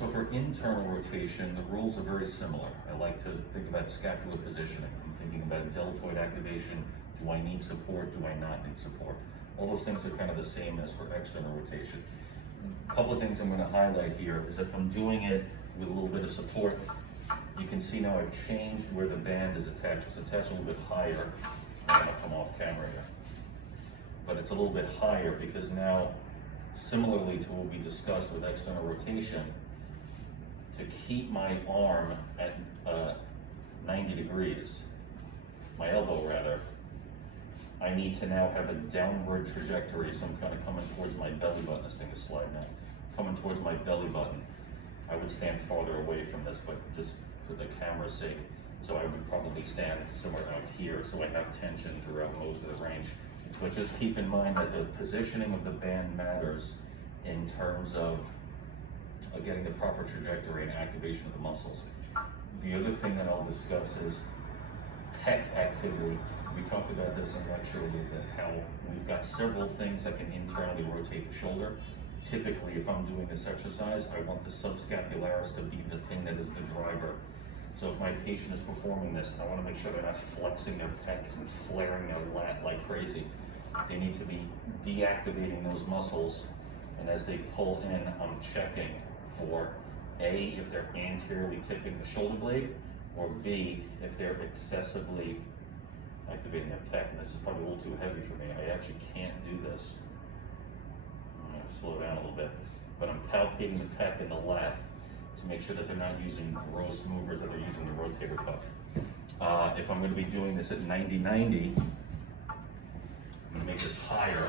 So for internal rotation, the rules are very similar. I like to think about scapular positioning. I'm thinking about deltoid activation. Do I need support? Do I not need support? All those things are kind of the same as for external rotation. A couple of things I'm going to highlight here is if I'm doing it with a little bit of support, you can see now I've changed where the band is attached. It's attached a little bit higher. I'm going to come off camera here. But it's a little bit higher because now, similarly to what we discussed with external rotation, to keep my arm at 90 degrees, my elbow rather, I need to now have a downward trajectory, so I'm kind of coming towards my belly button. This thing is sliding out. Coming towards my belly button. I would stand farther away from this, but just for the camera's sake. So I would probably stand somewhere out here, so I have tension throughout most of the range. But just keep in mind that the positioning of the band matters in terms of getting the proper trajectory and activation of the muscles. The other thing that I'll discuss is pec activity. We talked about this in lecture a little bit, how we've got several things that can internally rotate the shoulder. Typically, if I'm doing this exercise, I want the subscapularis to be the thing that is the driver. So if my patient is performing this, I want to make sure they're not flexing their pec and flaring their lat like crazy. They need to be deactivating those muscles, and as they pull in, I'm checking for A, if they're anteriorly tipping the shoulder blade, or B, if they're excessively activating their pec. And this is probably a little too heavy for me. I actually can't do this. I'm going to slow down a little bit, but I'm palpating the pec and the lat to make sure that they're not using gross movers, that they're using the rotator cuff. If I'm going to be doing this at 90-90, I'm going to make this higher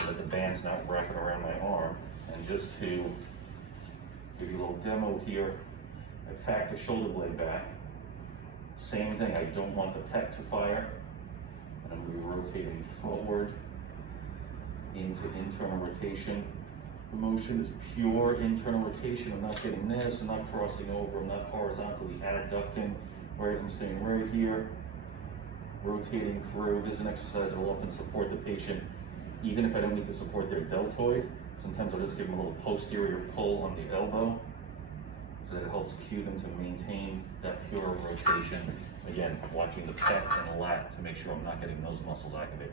so that the band's not wrapping around my arm. And just to give you a little demo here, attack the shoulder blade back. Same thing, I don't want the pec to fire. And I'm going to be rotating forward into internal rotation. The motion is pure internal rotation. I'm not getting this, I'm not crossing over, I'm not horizontally adducting. Right, I'm staying right here, rotating through. This is an exercise that will often support the patient, even if I don't need to support their deltoid. Sometimes I'll just give them a little posterior pull on the elbow, so that it helps cue them to maintain that pure rotation. Again, watching the pec and the lat to make sure I'm not getting those muscles activated.